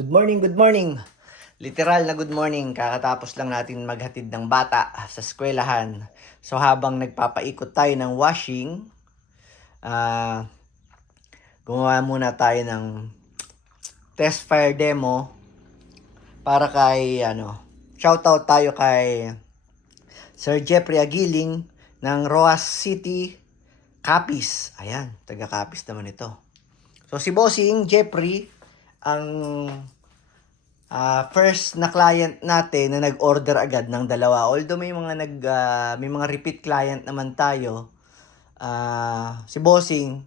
Good morning, good morning. Literal na good morning. Kakatapos lang natin maghatid ng bata sa eskwelahan. So habang nagpapaikot tayo ng washing, ah gumawa muna tayo ng test fire demo para kay shoutout tayo kay Sir Jeffrey Agiling ng Roas City, Capiz. Ayan, taga Capiz naman ito. So si Bossing Jeffrey ang first na client natin na nag-order agad ng dalawa. Although may mga repeat client naman tayo, si Bossing,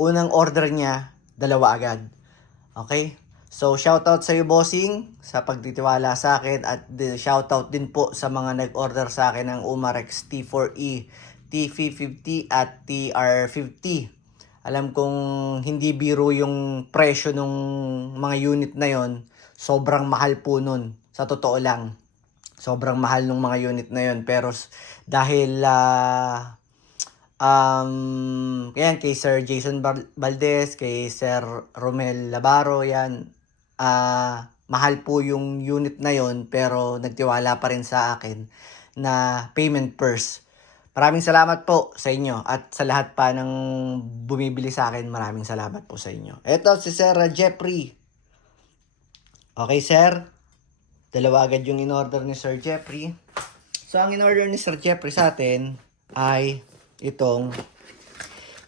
unang order niya, dalawa agad. Okay? So, shoutout sa iyo, Bossing, sa pagtitiwala sa akin at shoutout din po sa mga nag-order sa akin ng Umarex T4E, T50 at TR50. Alam kong hindi biro yung presyo ng mga unit na yon. Sobrang mahal po nun. Sa totoo lang. Sobrang mahal ng mga unit na yon. Pero dahil yan, kay Sir Jason Valdez, kay Sir Romel Labaro, yan. Mahal po yung unit na yon, pero nagtiwala pa rin sa akin na payment first. Maraming salamat po sa inyo at sa lahat pa ng bumibili sa akin, maraming salamat po sa inyo. Ito si Sir Jeffrey. Okay, sir. Dalawa agad yung in-order ni Sir Jeffrey. So, ang in-order ni Sir Jeffrey sa atin ay itong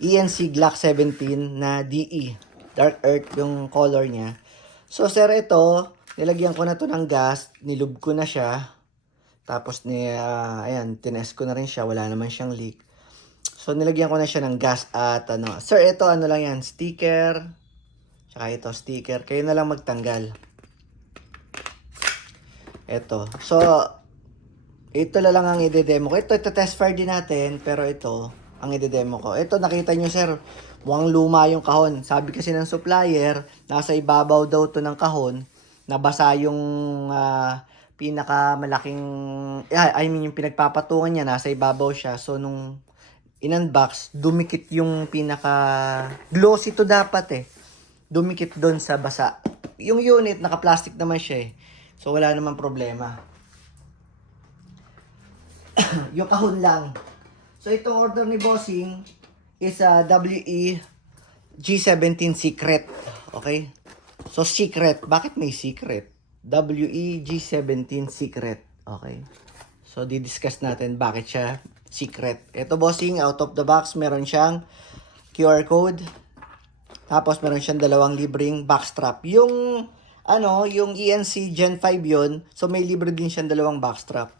ENC Glock 17 na DE. Dark Earth yung color niya. So, sir, ito, nilagyan ko na to ng gas. Nilub ko na siya. Tapos, ayan, tinest ko na rin siya. Wala naman siyang leak. So, nilagyan ko na siya ng gas at Sir, ito, lang yan, sticker. Tsaka ito, sticker. Kayo na lang magtanggal. Ito. So, ito na lang ang i-demo ko. Ito, test fire din natin. Pero ito, ang i-demo ko. Ito, nakita nyo, sir, mukhang luma yung kahon. Sabi kasi ng supplier, nasa ibabaw daw to ng kahon. Nabasa yung pinakamalaking, yung pinagpapatungan niya, nasa ibabaw siya. So, nung in-unbox, dumikit yung glossy to dapat eh. Dumikit doon sa basa. Yung unit, naka-plastic naman siya eh. So, wala naman problema. Yung kahon lang. So, itong order ni Bossing is WE G17 Secret. Okay? So, secret. Bakit may secret? WEG17 Secret. Okay. So, di-discuss natin bakit siya secret. Ito, Bossing, out of the box, meron siyang QR code. Tapos, meron siyang dalawang libreng backstrap. Yung ENC Gen 5 yon. So, may libre din siyang dalawang backstrap.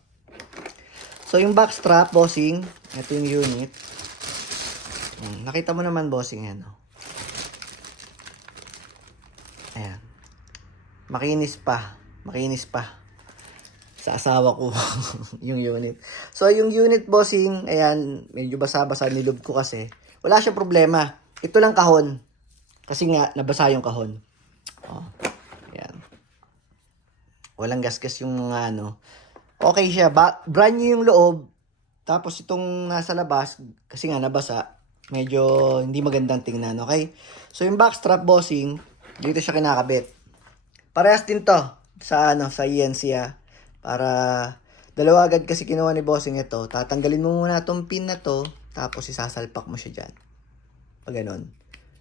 So, yung backstrap, Bossing, ito yung unit. Nakita mo naman, Bossing, yan. Ayan. Makinis pa sa asawa ko yung unit. So yung unit, Bossing, ayan, medyo basa-basa, nilub ko kasi. Wala siyang problema. Ito lang kahon. Kasi nga nabasa yung kahon. Oh. Ayan. Walang gasgas yung mga Okay siya. Brand new yung loob. Tapos itong nasa labas, kasi nga nabasa, medyo hindi magandang tingnan, okay? So yung backstrap, Bossing, dito siya kinakabit. Parehas din to sa ENC para dalawa agad kasi kinuha ni Bossing ito. Tatanggalin mo muna tong pin na to, tapos isasalpak mo siya diyan. Pag ganun.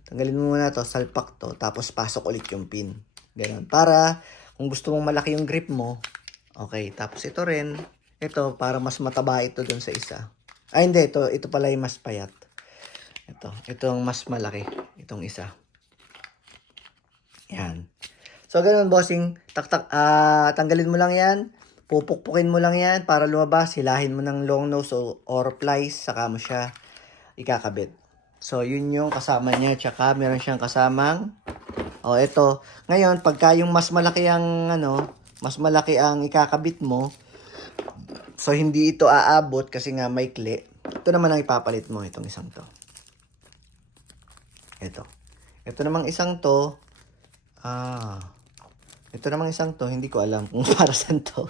Tanggalin mo muna to, salpak to, tapos pasok ulit yung pin. Ganun. Para kung gusto mong malaki yung grip mo, okay. Tapos ito rin, ito para mas mataba ito dun sa isa. Ay hindi, ito pala yung mas payat. Itong mas malaki, itong isa. Yan. So, ganun, Bossing. Tanggalin mo lang yan. Pupukpukin mo lang yan para lumabas. Hilahin mo ng long nose or plies. Saka mo siya ikakabit. So, yun yung kasama niya. Tsaka, meron siyang kasamang. Ito. Ngayon, pagka yung mas malaki ang ikakabit mo, so, hindi ito aabot kasi nga may kli. Ito naman ang ipapalit mo. Itong isang to. Ito namang isang to. Ito namang isang to, hindi ko alam kung para saan to.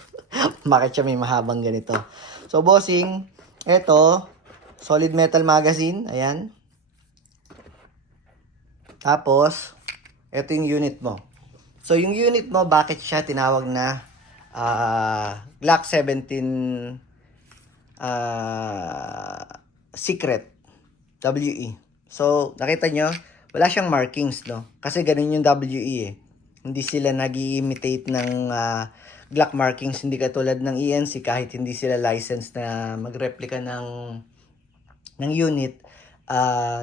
Bakit siya may mahabang ganito. So, Bossing, ito, solid metal magazine. Ayan. Tapos, ito yung unit mo. So, yung unit mo, bakit siya tinawag na Glock 17 Secret WE? So, nakita nyo, wala siyang markings, no? Kasi ganun yung WE eh. Hindi sila nag-imitate ng Glock markings, hindi katulad ng ENC kahit hindi sila licensed na magreplika ng unit,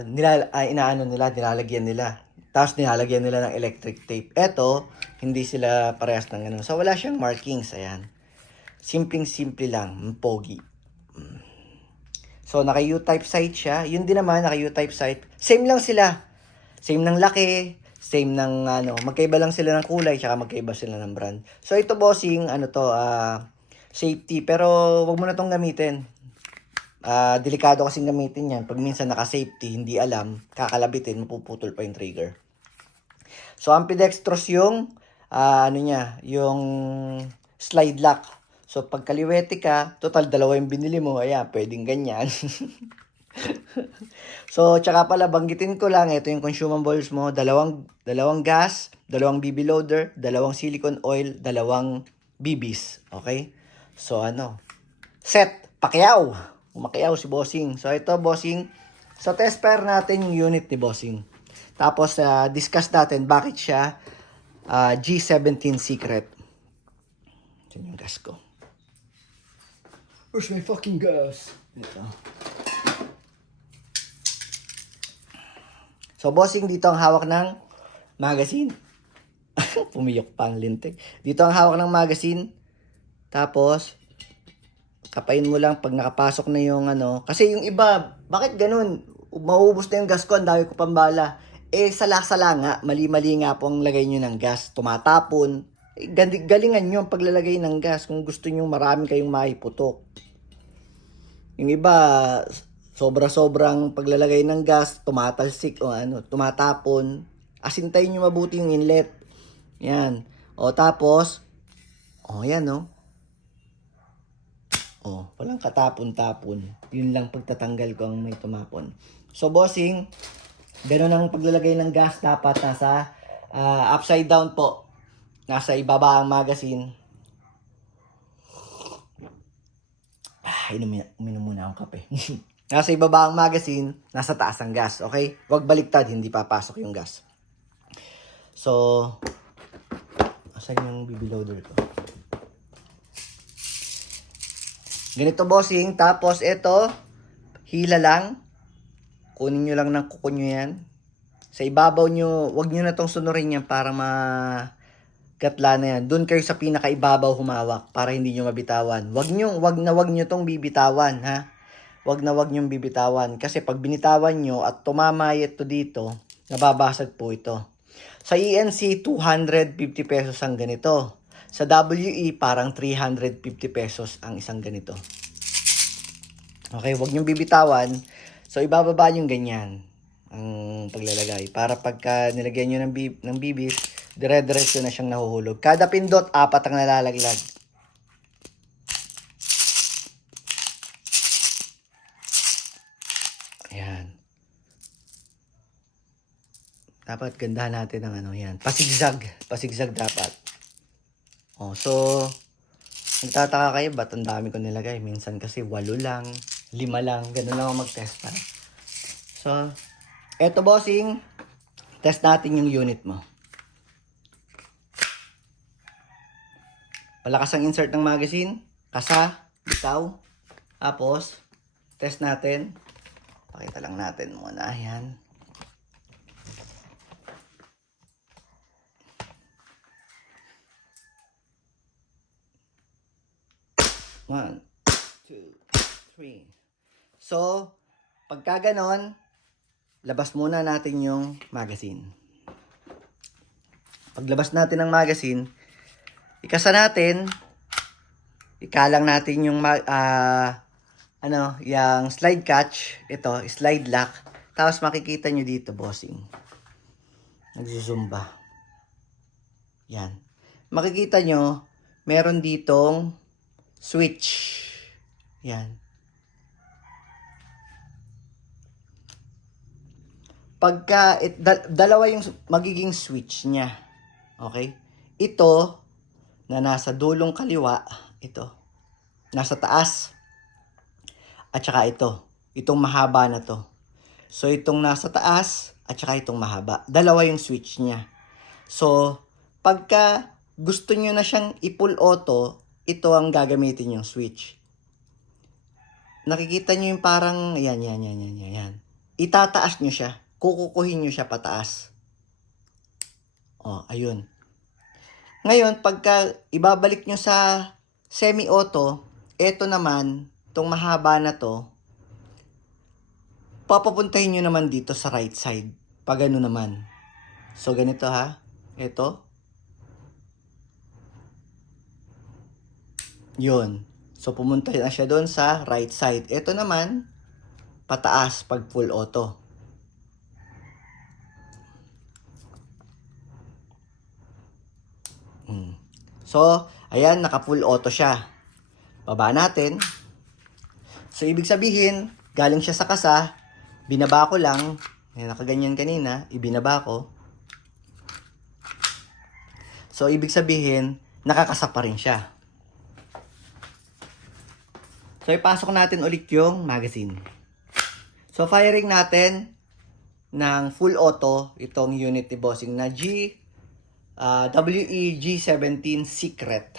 nilalagyan nila. Tapos nilalagyan nila ng electric tape. Eto, hindi sila parehas ng ano. So, wala siyang markings. Ayan. Simpleng-simple lang. Pogi. So, naka U-type sight siya. Yun din naman, naka U-type sight. Same lang sila. Same ng laki. Same ng, magkaiba lang sila ng kulay. Tsaka magkaiba sila ng brand. So, ito bossing, safety. Pero, wag mo na tong gamitin. Delikado kasing gamitin yan. Pag minsan naka-safety, hindi alam, kakalabitin, mapuputol pa yung trigger. So, ambidextrous yung, yung slide lock. So, pag kaliwete ka, total, dalawa yung binili mo, ayan, pwedeng ganyan. So, tsaka pala, banggitin ko lang, ito yung consumables mo, dalawang gas, dalawang BB loader, dalawang silicone oil, dalawang BBs. Okay? So, set, Pacquiao. Umakiyaw si Bossing. So, ito, Bossing. So, test pair natin yung unit ni Bossing. Tapos, discuss natin bakit siya G17 Secret. Ito yung gas ko. Where's my fucking gas? Ito. So, Bossing, dito ang hawak ng magazine. Pumiyok pa ang lintik. Dito ang hawak ng magazine. Tapos, kapain mo lang pag nakapasok na yung kasi yung iba, bakit ganun? Mauubos na yung gas ko, ang dami ko pambala. Sala-sala nga, mali-mali nga po ang lagay nyo ng gas, tumatapon. Galingan nyo ang paglalagay ng gas kung gusto nyo marami kayong maiputok. Yung iba, sobra-sobrang paglalagay ng gas, tumatalsik o tumatapon. Asintayin nyo mabuti yung inlet. Yan. O tapos, yan walang katapon-tapon. Yun lang pagtatanggal ko ang may tumapon. So, bossing, ganun ang paglalagay ng gas. Dapat nasa upside down po. Nasa ibaba ang magazine. Uminom muna akong kape. Nasa ibaba ang magazine, nasa taas ang gas. Okay? Huwag baliktad, hindi papasok yung gas. So, asan yung BB loader ko? Ganito bossing, tapos ito, hila lang. Kunin nyo lang ng kuko nyo yan. Sa ibabaw nyo, wag nyo na tong sunurin yan para magatla na yan. Doon kayo sa pinakaibabaw humawak para hindi nyo mabitawan. Wag nyo tong bibitawan, ha. Wag nyo bibitawan. Kasi pag binitawan nyo at tumama ito dito, nababasag po ito. Sa ENC, 250 pesos ang ganito. Sa WE, parang 350 pesos ang isang ganito. Okay, huwag niyong bibitawan. So, ibababa yung ganyan ang paglalagay. Para pagka nilagyan nyo ng bibis, dire-diretso na siyang nahuhulog. Kada pindot, 4 ang nalalaglag. Ayan. Dapat gandahan natin ng yan. Pasigzag. Pasigzag dapat. So, nagtataka kayo, ba't ang dami ko nilagay? Minsan kasi 8 lang, 5 lang, ganun lang ako mag-test para. So, eto bossing, test natin yung unit mo. Malakas ang insert ng magazine, kasa, bitaw, tapos, test natin. Pakita lang natin muna, ayan. One, two, three. So, pagka ganon, labas muna natin yung magazine. Paglabas natin ng magazine, ikasa natin, ikalang natin yung yung slide catch, ito, slide lock. Tapos makikita nyo dito, bossing. Nagsusumba. Yan. Makikita nyo, meron ditong switch. Yan. Pagka, dalawa yung magiging switch niya. Okay? Ito, na nasa dulong kaliwa, ito, nasa taas. At saka ito, itong mahaba na to. So, itong nasa taas, at saka itong mahaba. Dalawa yung switch niya. So, pagka gusto nyo na siyang i-full auto, ito ang gagamitin yung switch. Nakikita nyo yung parang, yan. Itataas nyo siya. Kukukuhin nyo siya pataas. O, ayun. Ngayon, pagka ibabalik nyo sa semi-auto, ito naman, itong mahaba na to, papapuntahin nyo naman dito sa right side. Pag ano naman. So, ganito ha. Ito. Yun. So, pumunta na siya doon sa right side. Ito naman, pataas pag full auto. So, ayan, naka full auto siya. Baba natin. So, ibig sabihin, galing siya sa kasa, binaba ko lang, nakaganyan kanina, ibinaba ko. So, ibig sabihin, nakakasa pa rin siya. So, ipasok natin ulit yung magazine. So, firing natin ng full auto itong unit ni Bossing na WEG17 Secret.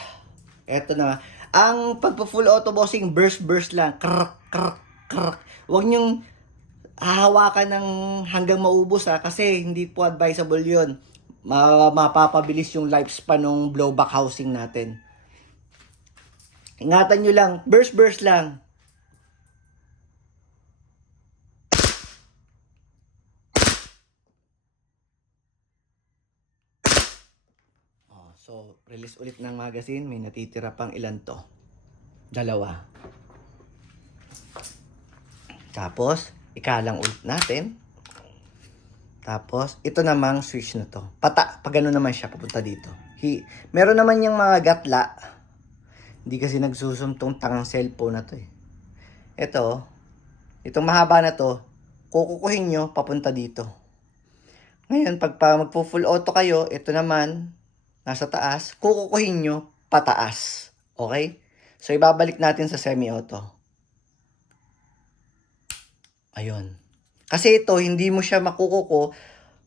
Ito na. Ang pagpa-full auto, Bossing, burst lang. Krrk, krrk, krrk. Huwag nyong hahawakan ng hanggang maubos kasi hindi po advisable yun. Mapapabilis yung lifespan ng blowback housing natin. Ingatan nyo lang, burst lang. So, release ulit ng magazine. May natitira pang ilan to? 2. Tapos, ikalang ulit natin. Tapos, ito namang switch na to. Pag ano naman siya, papunta dito. Meron naman yung mga gatla. Hindi kasi nagsusumtong tangang cellphone na to eh. Ito, itong mahaba na to, kukukuhin nyo, papunta dito. Ngayon, pag magpo-full auto kayo, ito naman, nasa taas, kukukuhin nyo pataas. Okay? So, ibabalik natin sa semi-auto. Ayun. Kasi ito, hindi mo siya makukuko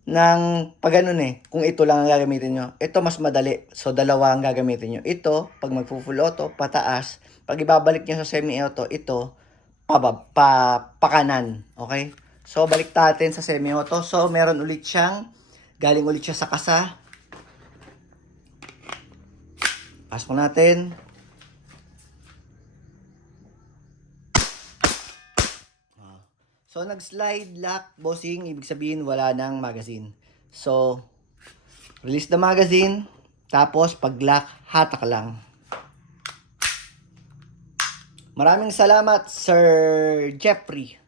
ng pag ganun eh. Kung ito lang ang gagamitin nyo. Ito mas madali. So, 2 ang gagamitin nyo. Ito, pag magpo-full auto, pataas. Pag ibabalik nyo sa semi-auto, ito, pakanan. Okay? So, balik natin sa semi-auto. So, meron ulit siyang, galing ulit siya sa kasa. Pasok natin. So, nag-slide lock, Bossing. Ibig sabihin, wala nang magazine. So, release the magazine. Tapos, pag-lock, hatak lang. Maraming salamat, Sir Jeffrey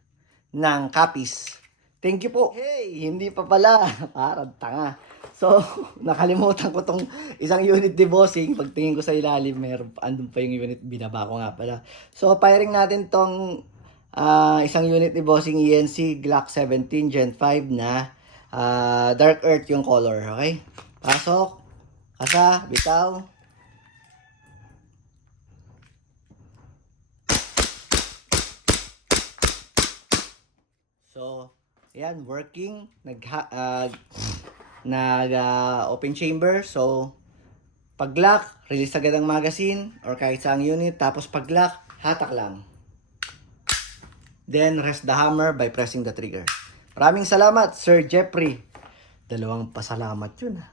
ng Capiz. Thank you po. Hey, hindi pa pala. Parang tanga. So, nakalimutan ko tong isang unit ni Bossing. Pagtingin ko sa ilalim, andun pa yung unit, binaba ko nga pala. So, firing natin tong isang unit ni Bossing ENC Glock 17 Gen 5 na Dark Earth yung color. Okay? Pasok. Kasa, bitaw. So, ayan, working. Open chamber. So, pag-lock, release agad ang magazine or kahit saang unit. Tapos pag-lock, hatak lang. Then, rest the hammer by pressing the trigger. Maraming salamat, Sir Jeffrey. 2 pasalamat yun.